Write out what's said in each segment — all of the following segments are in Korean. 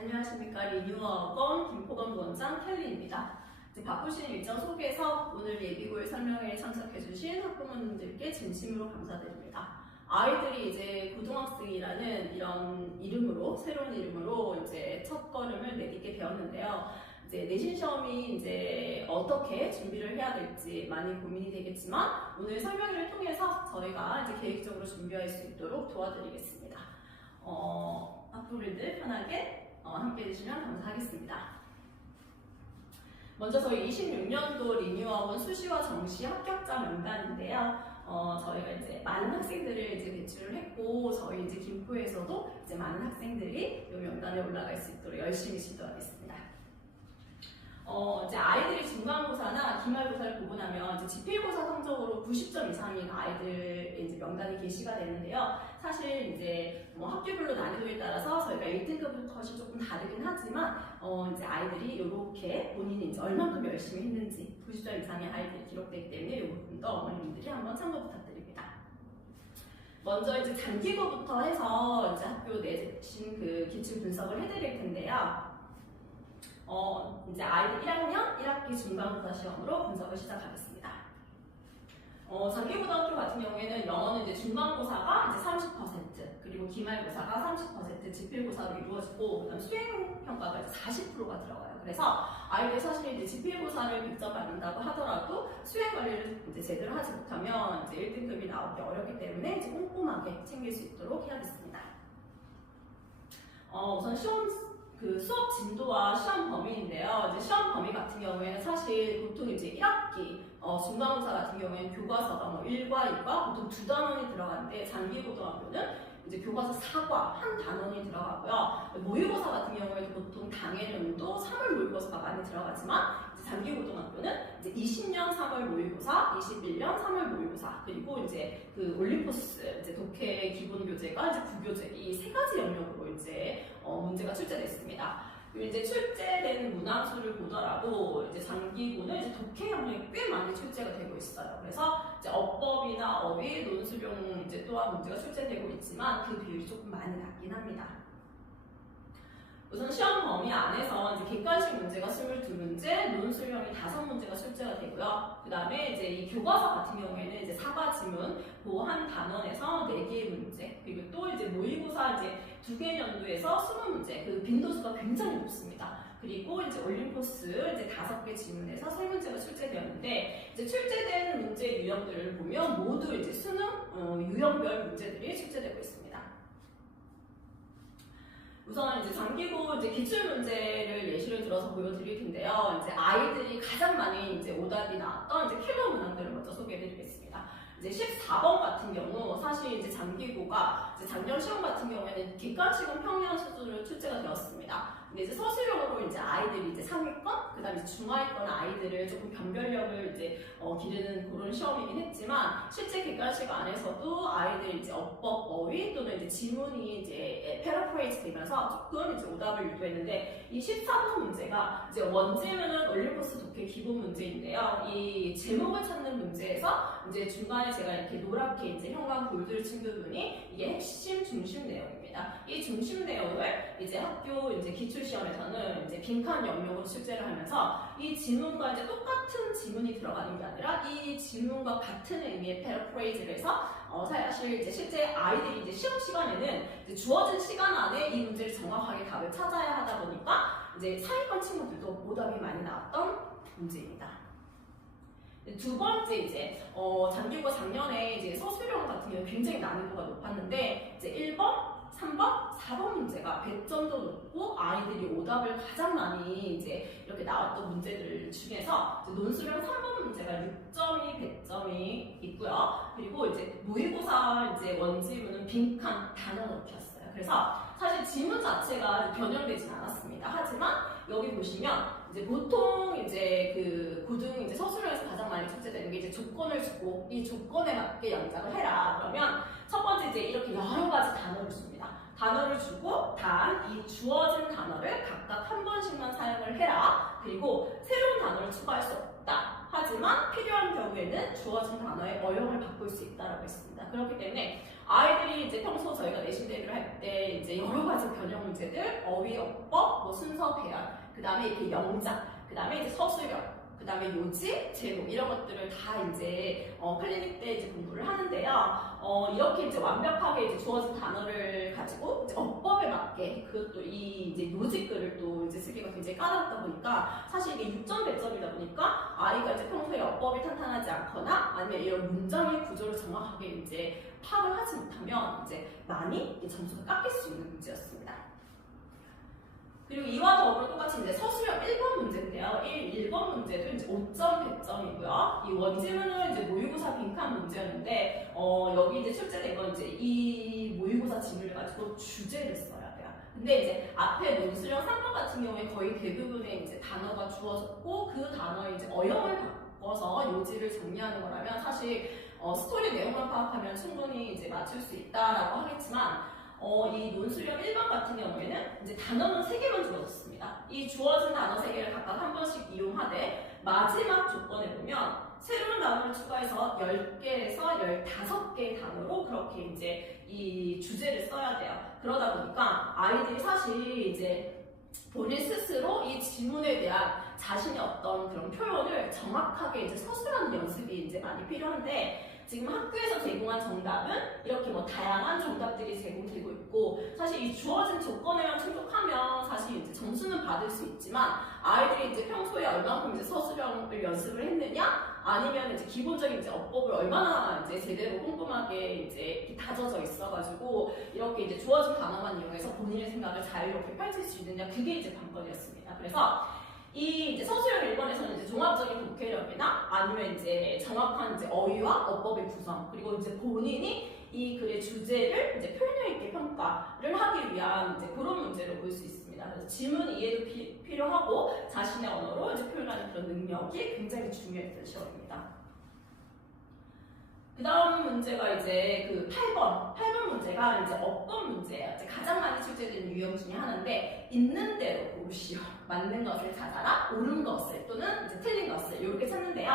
안녕하십니까. 리뉴어학원 김포건 원장 켈리입니다. 바쁘신 일정 속에서 오늘 예비고일 설명회에 참석해주신 학부모님들께 진심으로 감사드립니다. 아이들이 이제 고등학생이라는 이런 이름으로, 새로운 이름으로 이제 첫 걸음을 내딛게 되었는데요. 이제 내신 시험이 이제 어떻게 준비를 해야 될지 많이 고민이 되겠지만 오늘 설명회를 통해서 저희가 이제 계획적으로 준비할 수 있도록 도와드리겠습니다. 학부모님들 편하게 함께 해주시면 감사하겠습니다. 먼저 저희 26년도 리뉴어학원 수시와 정시 합격자 명단인데요. 저희가 이제 많은 학생들을 이제 배출을 했고, 저희 이제 김포에서도 이제 많은 학생들이 이 명단에 올라갈 수 있도록 열심히 지도하겠습니다. 이제 아이들이 중간고사나 기말고사를 보고 나면 이제 지필고사 성적으로 90점 이상인 아이들 이제 명단이 게시가 되는데요. 사실 이제 학교별로 난이도에 따라서 저희가 1등급 컷이 조금 다르긴 하지만 이제 아이들이 이렇게 본인이 이제 얼만큼 열심히 했는지 90점 이상의 아이들이 기록되기 때문에 이 부분도 어머님들이 한번 참고 부탁드립니다. 먼저 이제 장기고부터 해서 이제 학교 내신 그 기출 분석을 해드릴 텐데요. 이제 아이들 1학년 1학기 중간고사 시험으로 분석을 시작하겠습니다. 장기고등학교 같은 경우에는 영어는 이제 중간고사가 이제 30%, 그리고 기말고사가 30%, 지필고사로 이루어지고, 그다음 수행평가가 이제 40%가 들어가요. 그래서 아이들 사실 이제 지필고사를 100점 받는다고 하더라도 수행 관리를 이제 제대로 하지 못하면 이제 1등급이 나오기 어렵기 때문에 이제 꼼꼼하게 챙길 수 있도록 해야겠습니다. 우선 수업 진도와 시험 범위인데요. 이제 시험 범위 같은 경우에는 사실 보통 이제 1학기 중간고사 같은 경우에는 교과서가 1과 2과 보통 2단원이 들어가는데, 장기고등학교는 이제 교과서 4과 1단원이 들어가고요. 모의고사 같은 경우에도 보통 당해년도 3월 모의고사가 많이 들어가지만, 이제 장기고등학교는 이제 20년 3월 모의고사, 21년 3월 모의고사, 그리고 이제 그 올림포스 이제 독해 기본 교재가 이제 부교재, 이 세 가지 영역으로 이제 문제가 출제됐습니다. 이제 출제되는 문항수를 보더라도 이제 장기고는 이제 독해 영역이 꽤 많이 출제가 되고 있어요. 그래서 이제 어법이나 어휘, 논술용 이제 또한 문제가 출제되고 있지만 그 비율이 조금 많이 낮긴 합니다. 우선 시험 범위 안에서 이제 객관식 문제가 22문제, 논술형이 5문제가 출제가 되고요. 그 다음에 이제 이 교과서 같은 경우에는 이제 4과 지문, 그 한 단원에서 4개의 문제, 그리고 또 이제 모의고사 이제 2개 년도에서 20문제, 그 빈도수가 굉장히 높습니다. 그리고 이제 올림포스 이제 5개 지문에서 3문제가 출제되었는데, 이제 출제된 문제 유형들을 보면 모두 이제 수능 유형별 문제들이 출제되고 있습니다. 우선 이제 장기고 이제 기출 문제를 예시를 들어서 보여드릴 텐데요. 이제 아이들이 가장 많이 이제 오답이 나왔던 이제 킬러 문항들을 먼저 소개해드리겠습니다. 이제 14번 같은 경우 사실 이제 장기고가 이제 작년 시험 같은 경우에는 객관식은 평양 수준으로 출제가 되었습니다. 근데 이제 서술형으로 이제 아이들이 이제 상위권, 그다음에 중하위권 아이들을 조금 변별력을 이제 기르는 그런 시험이긴 했지만, 실제 객관식 안에서도 아이들 이제 어법, 어휘 또는 이제 지문이 이제 패러프레이즈 되면서 조금 이제 오답을 유도했는데, 이 14번 문제가 이제 원지문은 올림포스 독해 기본 문제인데요. 이 제목을 찾는 문제에서 이제 중간에 제가 이렇게 노랗게 이제 형광 볼드를 친 부분이 이게 핵심 중심 내용입니다. 이 중심 내용을 이제 학교 이제 기출 시험에서는 이제 빈칸 영역으로 출제를 하면서 이 지문과 이제 똑같은 지문이 들어가는 게 아니라 이 지문과 같은 의미의 패러프레이즈를 해서 사실 이제 실제 아이들이 이제 시험 시간에는 이제 주어진 시간 안에 이 문제를 정확하게 답을 찾아야 하다 보니까 이제 상위권 친구들도 오답이 많이 나왔던 문제입니다. 두 번째 이제 장기고 작년에 이제 서술형 같은 경우 굉장히 난이도가 높았는데, 이제 1번, 3번, 4번 문제가 100점도 높고 아이들이 오답을 가장 많이 이제 이렇게 나왔던 문제들 중에서 이제 논술형 3번 문제가 6점이 100점이 있고요. 그리고 이제 모의고사 이제 원지문은 빈칸 단어 넣기였어요. 그래서 사실 지문 자체가 변형되진 않았습니다. 하지만 여기 보시면 이제 보통 이제 그 고등 이제 서술형에서 가장 많이 출제되는 게 이제 조건을 주고 이 조건에 맞게 연장을 해라. 그러면 첫 번째 이제 이렇게 여러 가지 단어를 줍니다. 단어를 주고 단 이 주어진 단어를 각각 한 번씩만 사용을 해라. 그리고 새로운 단어를 추가할 수 없다. 하지만 필요한 경우에는 주어진 단어의 어용을 바꿀 수 있다라고 했습니다. 그렇기 때문에 아이들이 이제 평소 저희가 내신 대비를 할 때 이제 여러 가지 변형 문제들, 어휘, 어법, 문법, 뭐 순서 배열, 그 다음에 이렇게 영작, 그 다음에 이제 서술형, 그 다음에 요지, 제목 이런 것들을 다 이제 클리닉 때 이제 공부를 하는데요. 이렇게 이제 완벽하게 이제 주어진 단어를 가지고 이제 어법에 맞게 그것도 이 이제 요지글을 또 이제 쓰기가 굉장히 까다롭다 보니까 사실 이게 6점 배점이다 보니까 아이가 이제 평소에 어법이 탄탄하지 않거나 아니면 이런 문장의 구조를 정확하게 이제 파악을 하지 못하면 이제 많이 점수가 깎일 수 있는 문제였습니다. 그리고 이와 더불어 똑같이 이제 서술형 1번 문제인데요. 1번 문제도 이제 5점 배점이고요. 이 원지문은 이제 모의고사 빈칸 문제였는데, 여기 이제 출제된 건 이제 이 모의고사 지문을 가지고 주제를 써야 돼요. 근데 이제 앞에 논술형 3번 같은 경우에 거의 대부분의 이제 단어가 주어졌고, 그 단어의 이제 어형을 바꿔서 요지를 정리하는 거라면 사실 스토리 내용만 파악하면 충분히 이제 맞출 수 있다라고 하겠지만, 이 논술형 1번 같은 경우에는 이제 단어는 3개만 주어졌습니다. 이 주어진 단어 3개를 각각 한 번씩 이용하되 마지막 조건에 보면 새로운 단어를 추가해서 10개에서 15개의 단어로 그렇게 이제 이 주제를 써야 돼요. 그러다 보니까 아이들이 사실 이제 본인 스스로 이 지문에 대한 자신의 어떤 그런 표현을 정확하게 이제 서술하는 연습이 이제 많이 필요한데 지금 학교에서 제공한 정답은 이렇게 뭐 다양한 정답들이 제공되고 있고 사실 이 주어진 조건에만 충족하면 사실 이제 점수는 받을 수 있지만 아이들이 이제 평소에 얼마큼 이제 서술형을 연습을 했느냐 아니면 이제 기본적인 이제 어법을 얼마나 이제 제대로 꼼꼼하게 이제 다져져 있어가지고 이렇게 이제 주어진 단어만 이용해서 본인의 생각을 자유롭게 펼칠 수 있느냐 그게 이제 관건이었습니다. 그래서 이 이제 서술형 1번에서는 이제 종합적인 독해력이나 아니면 이제 정확한 이제 어휘와 어법의 구성 그리고 이제 본인이 이 글의 주제를 이제 표현력 있게 평가를 하기 위한 이제 그런 문제를 볼 수 있습니다. 그래서 지문 이해도 필요하고 자신의 언어로 이제 표현하는 그런 능력이 굉장히 중요했던 시험입니다. 그 다음 문제가 이제 그 8번 문제가 이제 어법 문제예요. 이제 가장 많이 출제되는 유형 중에 하나인데 있는 대로 고르시오. 맞는 것을 찾아라. 옳은 것을 또는 이제 틀린 것을 이렇게 찾는데요.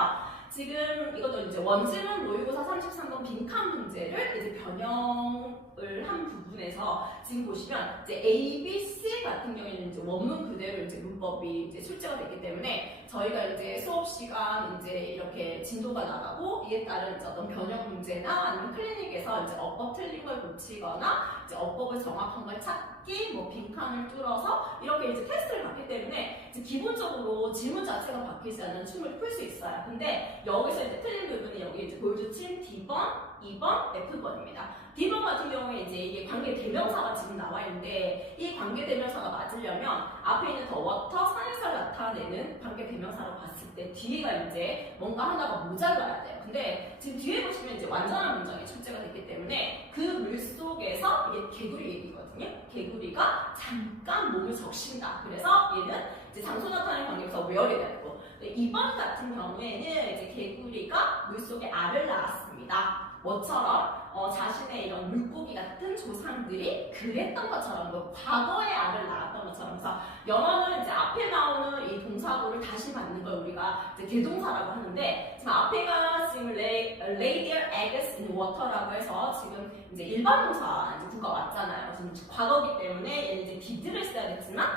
지금 이것도 이제 원지문 모의고사 33번 빈칸 문제를 이제 변형을 한 부분에서 지금 보시면 이제 A, B, C 같은 경우에는 이제 원문 그대로 이제 문법이 이제 출제가 됐기 때문에 저희가 이제 수업 시간 이제 이렇게 진도가 나가고 이에 따른 이제 어떤 변형 문제나 아니면 클리닉에서 이제 어법 틀린 걸 고치거나 이제 어법을 정확한 걸 찾기, 뭐 빈칸을 뚫어서 이렇게 이제 테스트를 받기 때문에 이제 기본적으로 질문 자체가 바뀌지 않는 충분히 풀 수 있어요. 근데 여기서 이제 틀린 부분이 여기 이제 보여주신 D번, 2번, F번입니다. D번 같은 경우에 이제 이게 관계 대명사가 지금 나와 있는데 이 관계 대명사가 맞으려면 앞에 있는 더 워터, 산에서 나타내는 관계 대명사로 봤을 때 뒤에가 이제 뭔가 하나가 모자라야 돼요. 근데 지금 뒤에 보시면 이제 완전한 문장이 출제가 됐기 때문에 그 물 속에서 이게 개구리 얘기거든요. 개구리가 잠깐 몸을 적신다. 그래서 얘는 이제 장소 나타내는 관계에서 where이 되고 2번 같은 경우에는 이제 개구리가 물속에 알을 낳았습니다. 뭐처럼 자신의 이런 물고기 같은 조상들이 그랬던 것처럼 뭐 과거에 알을 낳았던 것처럼 그래서 영어는 이제 앞에 나오는 이 동사구를 다시 받는 걸 우리가 이제 대동사라고 하는데 지금 앞에가 지금 lay their eggs in water라고 해서 지금 이제 일반 동사 이제 구가 왔잖아요. 지금 과거기 때문에 얘는 이제 did를 써야겠지만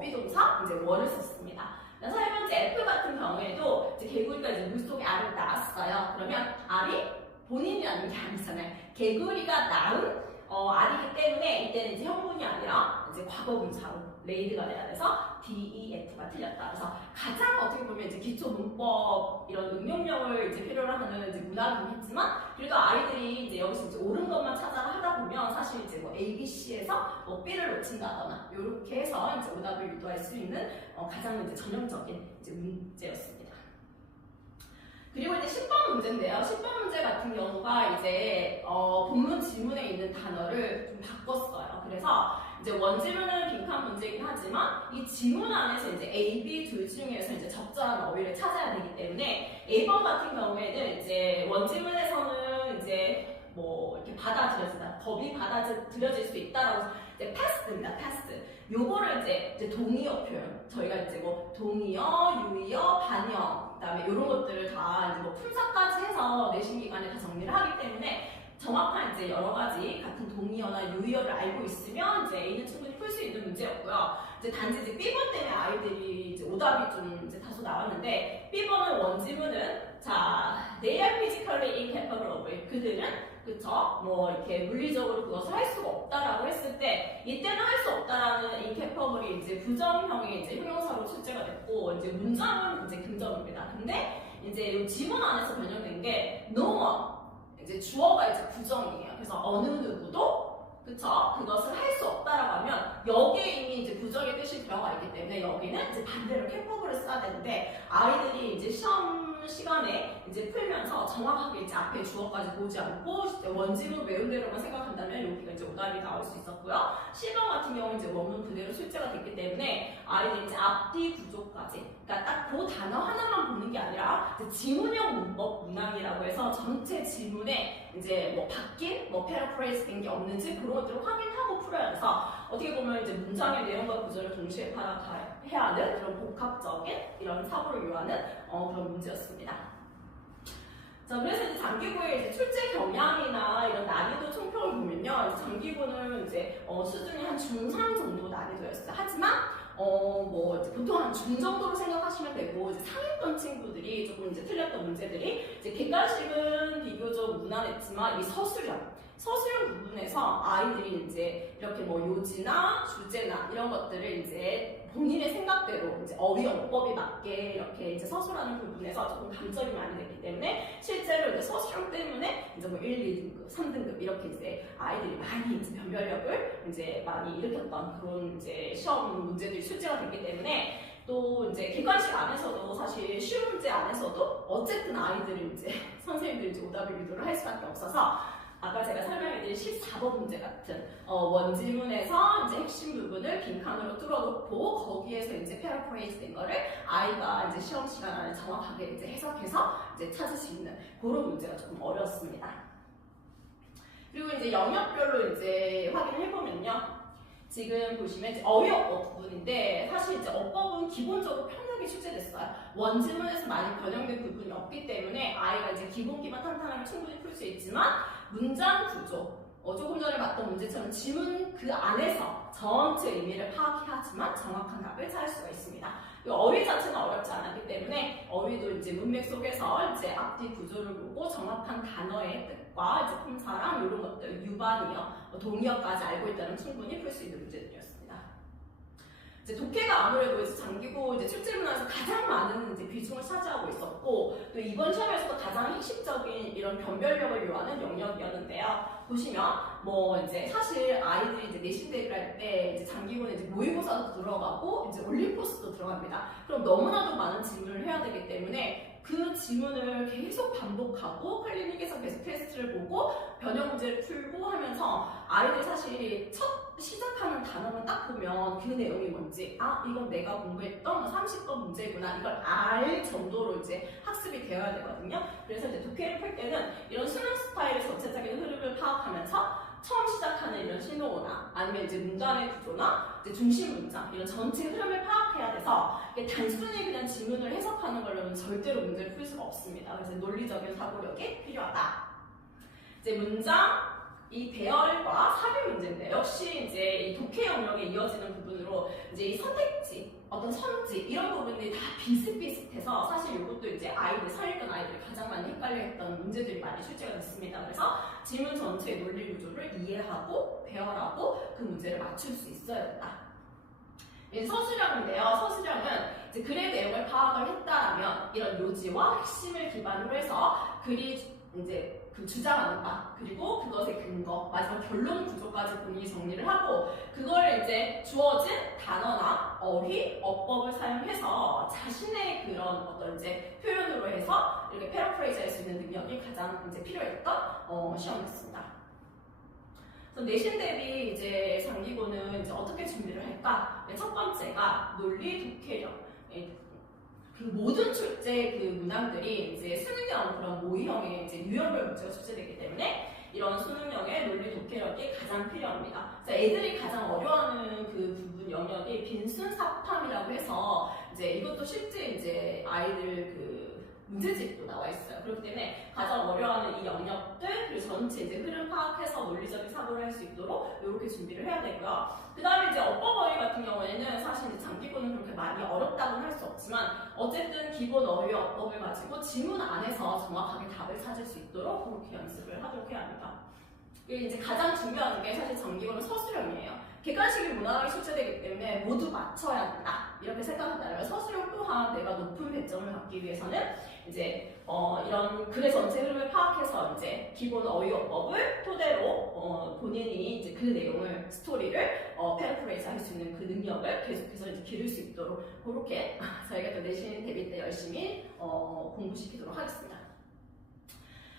비동사 이제 were를 썼습니다. 그래서 세 번째 F 같은 경우에도 이제 개구리가 이제 물속에 알을 낳았어요. 그러면 알이 본인이라는 게 아니잖아요. 개구리가 낳은 알이기 때문에 이때는 이제 형문이 아니라 이제 과거분사로 레이드가 돼야 돼서 DEF가 틀렸다. 그래서 가장 어떻게 보면 이제 기초 문법 이런 응용력을 이제 필요로 하는 이제 문화긴 했지만 그래도 아이들이 이제 여기서 이제 옳은 것만 찾아라 하다 보면 사실 이제 뭐 A, B, C에서 뭐 B를 놓친다거나 이렇게 해서 이제 오답을 유도할 수 있는 가장 이제 전형적인 이제 문제였습니다. 그리고 이제 10번 문제인데요. 10번 문제 같은 경우가 이제 본문 지문에 있는 단어를 좀 바꿨어요. 그래서 이제 원지문은 빈칸 문제이긴 하지만 이 지문 안에서 이제 A, B 둘 중에서 이제 적절한 어휘를 찾아야 되기 때문에 A번 같은 경우에는 이제 원지문에서는 이제 뭐 이렇게 받아들여진다. 법이 받아들여질 수 있다라고 이제 패스입니다. 패스. 요거를 이제 동의어 표현. 저희가 이제 뭐 동의어, 유의어, 반영, 그다음에 이런 것들을 다 이제 뭐 품사까지 해서 내신 기간에 다 정리를 하기 때문에 정확한 이제 여러 가지 같은 동의어나 유의어를 알고 있으면 이제 A는 충분히 풀 수 있는 문제였고요. 이제 단지 이제 B번 때문에 아이들이 이제 오답이 좀 이제 다소 나왔는데, B번은 원지문은 자, they are physically incapable of it. 그들은 그쵸? 뭐 이렇게 물리적으로 그것을 할 수가 없다라고 했을 때, 이때는 할 수 없다라는 incapable이 이제 부정형의 이제 형용사로 출제가 됐고, 이제 문장은 이제 긍정입니다. 근데 이제 지문 안에서 변형된 게 no one, 이제 주어가 이제 부정이에요. 그래서 어느 누구도 그쵸? 그것을 할 수 없다라고 하면 여기에 이미 이제 부정의 뜻이 들어가 있기 때문에 여기는 이제 반대로 capable을 써야 되는데, 아이들이 이제 시험 시간에 이제 풀면서 정확하게 이제 앞에 주어까지 보지 않고 원지문 외운 대로만 생각한다면 여기가 이제 오답이 나올 수 있었고요. 10번 같은 경우는 이제 원문 그대로 출제가 됐기 때문에 아이들이 이제 앞뒤 구조까지, 그러니까 딱 그 단어 하나만 보는 게 아니라 이제 지문형 문법 문항이라고 해서 전체 지문에 이제 뭐 바뀐 뭐 패러프레이즈 된 게 없는지 그런 것들을 확인하고 풀어야 돼서, 어떻게 보면 이제 문장의 내용과 구조를 동시에 파악해야 하는 그런 복합적인 이런 사고를 요하는 그런 문제였습니다. 자, 그래서 이제 장기고의 이제 출제 경향이나 이런 난이도 총평을 보면요, 이제 장기고는 이제 수준이 한 중상 정도 난이도였어요. 하지만 뭐 이제 보통 한 중 정도로 생각하시면 되고, 이제 상위권 친구들이 조금 이제 틀렸던 문제들이 이제 객관식은 비교적 무난했지만 이 서술형 부분에서 아이들이 이제 이렇게 뭐 요지나 주제나 이런 것들을 이제 본인의 생각대로 이제 어휘 어법에 맞게 이렇게 이제 서술하는 부분에서 조금 감점이 많이 됐기 때문에 실제로 이제 서술형 때문에 이제 뭐 1, 2등급, 3등급 이렇게 이제 아이들이 많이 이제 변별력을 이제 많이 일으켰던 그런 이제 시험 문제들이 출제가 됐기 때문에, 또 이제 객관식 안에서도 사실 쉬운 문제 안에서도 어쨌든 아이들이 이제 선생님들이 이제 오답을 유도를 할 수밖에 없어서, 아까 제가 설명해드린 14번 문제 같은 원지문에서 이제 핵심 부분을 빈칸으로 뚫어놓고 거기에서 이제 패러프레이즈 된 거를 아이가 이제 시험 시간 안에 정확하게 이제 해석해서 이제 찾을 수 있는 그런 문제가 조금 어려웠습니다. 그리고 이제 영역별로 이제 확인을 해보면요, 지금 보시면 이제 어휘어법 부분인데, 사실 이제 어법은 기본적으로 편하게 출제됐어요. 원지문에서 많이 변형된 부분이 없기 때문에 아이가 이제 기본기만 탄탄하게 충분히 풀 수 있지만, 문장 구조, 조금 전에 봤던 문제처럼 지문 그 안에서 전체 의미를 파악해야지만 정확한 답을 찾을 수가 있습니다. 어휘 자체는 어렵지 않았기 때문에 어휘도 이제 문맥 속에서 이제 앞뒤 구조를 보고 정확한 단어의 뜻과 이제 품사랑 이런 것들, 유반이어, 동의어까지 알고 있다면 충분히 풀 수 있는 문제들이었습니다. 이제 독해가 아무래도 이제 장기고 이제 출제 문항에서 가장 많은 이제 비중을 차지하고 있었고, 또 이번 시험에서도 가장 핵심적인 이런 변별력을 요하는 영역이었는데요. 보시면 뭐 이제 사실 아이들이 이제 내신 대비를 할 때 이제 장기고는 이제 모의고사도 들어가고 이제 올림포스도 들어갑니다. 그럼 너무나도 많은 질문을 해야 되기 때문에 그 지문을 계속 반복하고 클리닉에서 계속 테스트를 보고 변형 문제를 풀고 하면서 아이들이 사실 첫 시작하는 단어만 딱 보면 그 내용이 뭔지, 아 이건 내가 공부했던 30번 문제구나, 이걸 알 정도로 이제 학습이 되어야 되거든요. 그래서 이제 독해를 풀 때는 이런 수능 스타일의 전체적인 흐름을 파악하면서 처음 시작하는 이런 신호어나 아니면 이제 문단의 구조나 이제 중심 문장 이런 전체 흐름을 파악해야 돼서, 이게 단순히 그냥 지문을 해석하는 걸로는 절대로 문제를 풀 수가 없습니다. 그래서 논리적인 사고력이 필요하다. 이제 문장 이 배열과 삽입 문제인데, 역시 이제 이 독해 영역에 이어지는 부분으로 이제 이 선택지, 어떤 선지 이런 부분들이 다 비슷비슷해서 사실 이것도 이제 아이들 사일권 아이들이 가장 많이 헷갈려했던 문제들이 많이 출제가 됐습니다. 그래서 지문 전체의 논리 구조를 이해하고 배열하고 그 문제를 맞출 수 있어야 된다. 서술형인데요. 서술형은 이제 글의 내용을 파악을 했다면 이런 요지와 핵심을 기반으로 해서 글이 이제 그 주장하는 바, 그리고 그것의 근거, 마지막 결론 구조까지 본인이 정리를 하고, 그걸 이제 주어진 단어나 어휘, 어법을 사용해서 자신의 그런 어떤 이제 표현으로 해서 이렇게 패러프레이즈 할 수 있는 능력이 가장 이제 필요했던 시험이었습니다. 그래서 내신 대비 이제 장기고는 이제 어떻게 준비를 할까? 첫 번째가 논리 독해력. 그 모든 출제 그 문항들이 이제 수능형 그런 모의형의 이제 유형별 문제가 출제되기 때문에 이런 수능형의 논리 독해력이 가장 필요합니다. 그래서 애들이 가장 어려워하는 그 부분 영역이 빈순사탐이라고 해서 이제 이것도 실제 이제 아이들 그 문제집도 나와 있어요. 그렇기 때문에 가장 어려워하는 이 영역들, 그리고 전체 이제 흐름 파악해서 논리적인 사고를 할 수 있도록 이렇게 준비를 해야 되고요. 그 다음에 이제 어법 어휘 같은 장기고는 그렇게 많이 어렵다고는 할 수 없지만 어쨌든 기본 어휘어법을 가지고 지문 안에서 정확하게 답을 찾을 수 있도록 그렇게 연습을 하도록 해야 합니다. 이제 가장 중요한 게 사실 정기고는 서술형이에요. 객관식이 무난하게 출제되기 때문에 모두 맞춰야 된다. 이렇게 생각한다면 서술형 또한 내가 높은 배점을 받기 위해서는 이제 이런 글의 전체 흐름을 파악해서 이제 기본 어휘어법을 토대로 본인이 이제 그 내용을 스토리를 패러프레이즈 할 수 있는 그 능력을 계속해서 이제 기를 수 있도록 그렇게 저희가 또 내신 대비 때 열심히 공부시키도록 하겠습니다.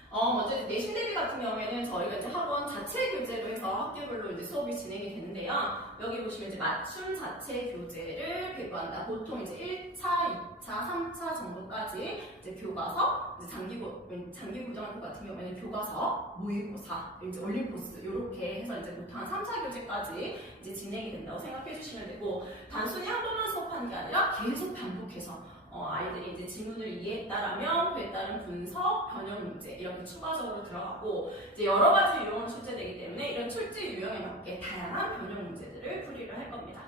먼저 내신 대비 같은 경우에는 저희가 이제 학원 자체 교재로 해서 학교별로 이제 수업이 진행이 되는데요. 여기 보시면 이제 맞춤 자체 교재를 배부한다. 보통 이제 1차, 2차, 3차 정도까지 이제 교과서, 이제 장기고등학교 같은 경우에는 교과서, 모의고사, 이제 올림포스 이렇게 해서 이제 보통 한 3차 교재까지 이제 진행이 된다고 생각해 주시면 되고 단순히 한 번만 수업하는 게 아니라 계속 반복해서 아이들이 이제 지문을 이해했다라면 그에 따른 분석, 변형 문제 이렇게 추가적으로 들어가고 이제 여러 가지 유형으로 출제되기 때문에 이런 출제 유형에 맞게 다양한 변형 문제들을 풀이를 할 겁니다.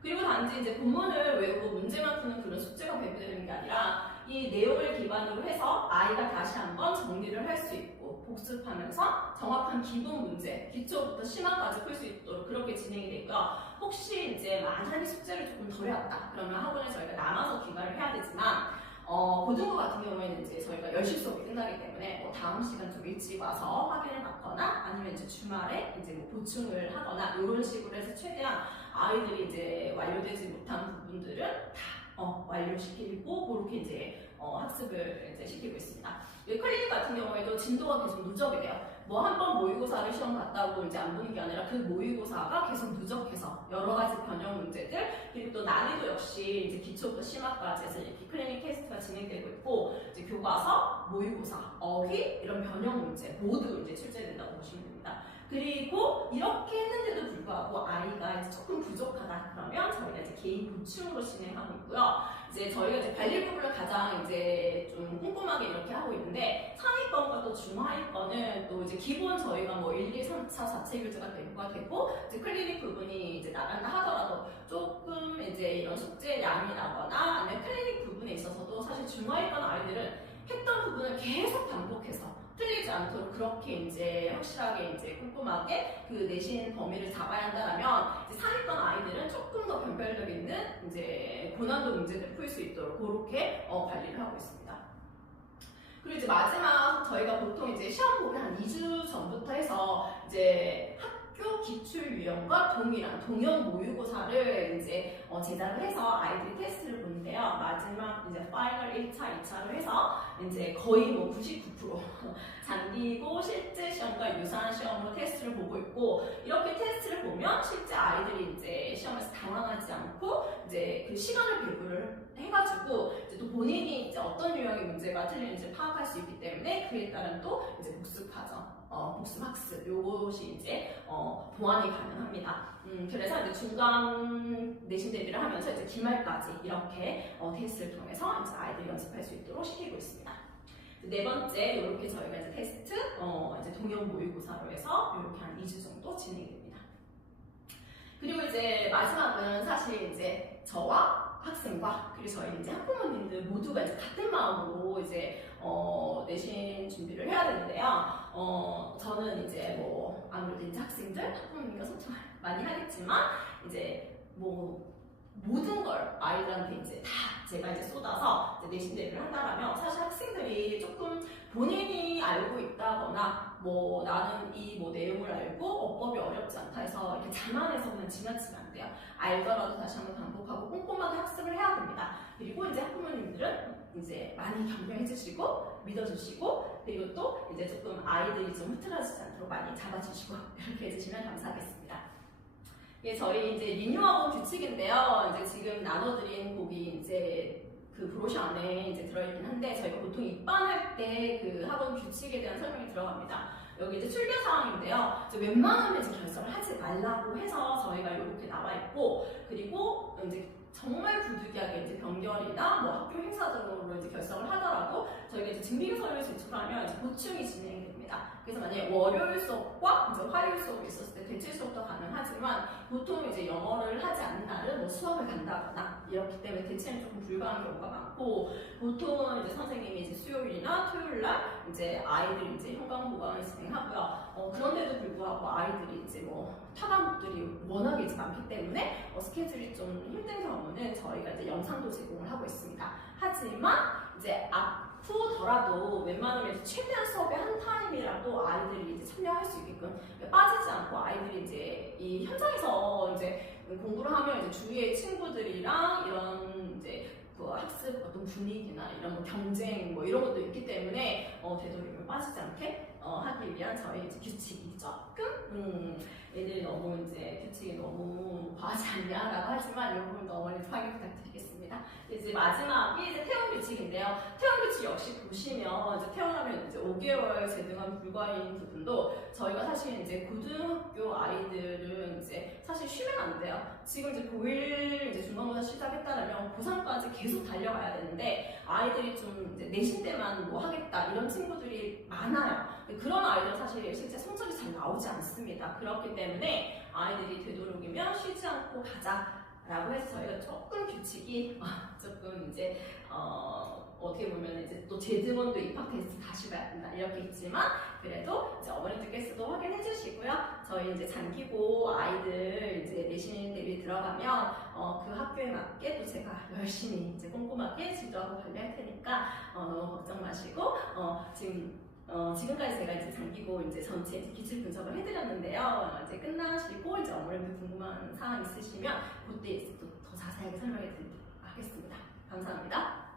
그리고 단지 이제 본문을 외우고 문제만 푸는 그런 숙제가 배부되는 게 아니라 이 내용을 기반으로 해서 아이가 다시 한번 정리를 할 수 있고 복습하면서 정확한 기본 문제, 기초부터 심화까지 풀 수 있도록 그렇게 진행이 되고요. 혹시 이제 만약에 숙제를 조금 덜 해왔다 그러면 학원에 저희가 남아서 귀가를 해야 되지만 고등부 같은 경우에는 이제 저희가 10시 수업이 끝나기 때문에 다음 시간 좀 일찍 와서 확인해 받거나 아니면 이제 주말에 이제 보충을 하거나 이런 식으로 해서 최대한 아이들이 이제 완료되지 못한 부분들은 다 완료시키고 그렇게 이제 학습을 이제 시키고 있습니다. 클리닉 같은 경우에도 진도가 계속 누적이 돼요. 뭐 한 번 모의고사를 시험 봤다고 이제 안 보는 게 아니라 그 모의고사가 계속 누적해서 여러 가지 변형 문제들 그리고 또 난이도 역시 이제 기초부터 심화까지 해서 이렇게 클리닉 테스트가 진행되고 있고 이제 교과서, 모의고사, 어휘 이런 변형 문제 모두 이제 출제된다고 보시면 됩니다. 그리고 이렇게 했는데도 불구하고 아이가 이제 조금 부족하다 그러면 저희가 이제 개인 보충으로 진행하고 있고요. 이제 저희가 이제 관리 부분을 가장 이제 좀 꼼꼼하게 이렇게 하고 있는데 상위권과 또 중하위권은 또 이제 기본 저희가 뭐 1, 2, 3차 자체 교재가 배부가 되고 이제 클리닉 부분이 이제 나간다 하더라도 조금 이제 이런 숙제량이라거나 아니면 클리닉 부분에 있어서도 사실 중하위권 아이들은 했던 부분을 계속 반복해서 틀리지 않도록 그렇게 이제 확실하게 이제 꼼꼼하게 그 내신 범위를 잡아야 한다면 이제 상위권 아이들은 조금 더 변별력 있는 이제 고난도 문제들을 풀 수 있도록 그렇게 관리를 하고 있습니다. 그리고 이제 마지막 저희가 보통 이제 시험 보기 한 2주 전부터 해서 이제 학교 기출 유형과 동일한 동형 모의고사를 이제 제작을 해서 아이들이 테스트를 보는데요. 마지막 이제 파이널 1차, 2차로 해서 이제 거의 뭐 99% 장기고 실제 시험과 유사한 시험으로 테스트를 보고 있고 이렇게 테스트를 보면 실제 아이들이 이제 시험에서 당황하지 않고 이제 그 시간을 배분을 해가지고 이제 또 본인이 이제 어떤 유형의 문제가 틀리는지 파악할 수 있기 때문에 그에 따른 또 이제 복습 과정, 복습 학습 요것이 이제 보완이 가능합니다. 그래서 이제 중간 내신 대비를 하면서 이제 기말까지 이렇게 테스트를 통해서 이제 아이들이 연습할 수 있도록 시키고 있습니다. 네 번째 이렇게 저희가 이제 테스트 이제 동형 모의고사로 해서 이렇게 한 2주 정도 진행이 됩니다. 그리고 이제 마지막은 사실 이제 저와 학생과 그리고 저희 이제 학부모님들 모두가 이제 같은 마음으로 이제 내신 준비를 해야 되는데요. 저는 이제 뭐 아무래도 이제 학생들 학부모님과 소통을 많이 하겠지만 이제 뭐 모든 걸 아이들한테 이제 다 제가 이제 쏟아서 이제 내신 대비를 한다라면 사실 학생들이 조금 본인이 알고 있다거나 뭐 나는 이 뭐 내용을 알고 어법이 어렵지 않다 해서 이렇게 자만해서 그냥 지나치면 안 돼요. 알더라도 다시 한번 반복하고 꼼꼼하게 학습을 해야 됩니다. 그리고 이제 학부모님들은 이제 많이 격려해 주시고 믿어주시고 그리고 또 이제 조금 아이들이 좀 흐트러지지 않도록 많이 잡아주시고 이렇게 해주시면 감사하겠습니다. 예, 저희 이제 리뉴학원 규칙인데요. 이제 지금 나눠드린 곡이 이제 그 브로셔 안에 이제 들어있긴 한데 저희가 보통 입반할 때 그 학원 규칙에 대한 설명이 들어갑니다. 여기 이제 출결 사항인데요. 이제 웬만하면 이제 결석을 하지 말라고 해서 저희가 이렇게 나와 있고 그리고 이제 정말 부득이하게 이제 병결이나 뭐 학교 행사 등으로 이제 결석을 하더라도 저희가 이제 증빙서를 제출하면 이제 보충이 진행이 됩니다. 됩니다. 그래서 만약에 월요일 수업과 이제 화요일 수업이 있었을 때 대체 수업도 가능하지만 보통 이제 영어를 하지 않는 날은 뭐 수업을 간다거나 이렇기 때문에 대체는 조금 불가한 경우가 많고 보통은 이제 선생님이 이제 수요일이나 토요일 날 이제 아이들이 이제 현강 보강을 진행하고요. 그런데도 불구하고 아이들이 이제 뭐 타과목들이 워낙에 이제 많기 때문에 스케줄이 좀 힘든 경우는 저희가 이제 영상도 제공을 하고 있습니다. 하지만 이제 아프더라도 웬만하면 최대한 수업의 한 타임이라도 아이들이 이제 참여할 수 있게끔 빠지지 않고 아이들이 이제 이 현장에서 이제 공부를 하면 이제 주위의 친구들이랑 이런 이제 그 학습 어떤 분위기나 이런 뭐 경쟁 뭐 이런 것도 있기 때문에 되도록이면 빠지지 않게 하기 위한 저희 이제 규칙이 조금 애들이 너무 이제 규칙이 너무 과하지 않냐라고 하지만 이 부분도 어머니 확인 부탁드리겠습니다. 이제 마지막이 이제 태용 규칙인데요. 태용 규칙 역시 보시면 이제 태어나면 이제 5개월 제등한 불과인 부분도 저희가 사실 이제 고등학교 아이들은 이제 사실 쉬면 안 돼요. 지금 이제 고1 이제 중간고사 시작했다면 고3까지 계속 달려가야 되는데 아이들이 좀 이제 내신 때만 뭐 하겠다 이런 친구들이 많아요. 그런 아이들은 사실 실제 성적이 잘 나오지 않습니다. 그렇기 때문에 아이들이 되도록이면 쉬지 않고 가자라고 해서 저희가 조금 규칙이 조금 이제 어떻게 보면 이제 또 재등원도 입학 테스트 다시 봐야 된다 이렇게 있지만 그래도 이제 어머니들께서도 확인해 주시고요. 저희 이제 장기고 아이들 이제 내신 대비 들어가면 그 학교에 맞게 또 제가 열심히 이제 꼼꼼하게 지도하고 관리할 테니까 너무 걱정 마시고 지금까지 제가 이제 장기고 이제 전체 이제 기출 분석을 해드렸는데요. 이제 끝나시고 이제 어머님들 궁금한 사항 있으시면 그때 이제 또 더 자세하게 설명해 드리도록 하겠습니다. 감사합니다.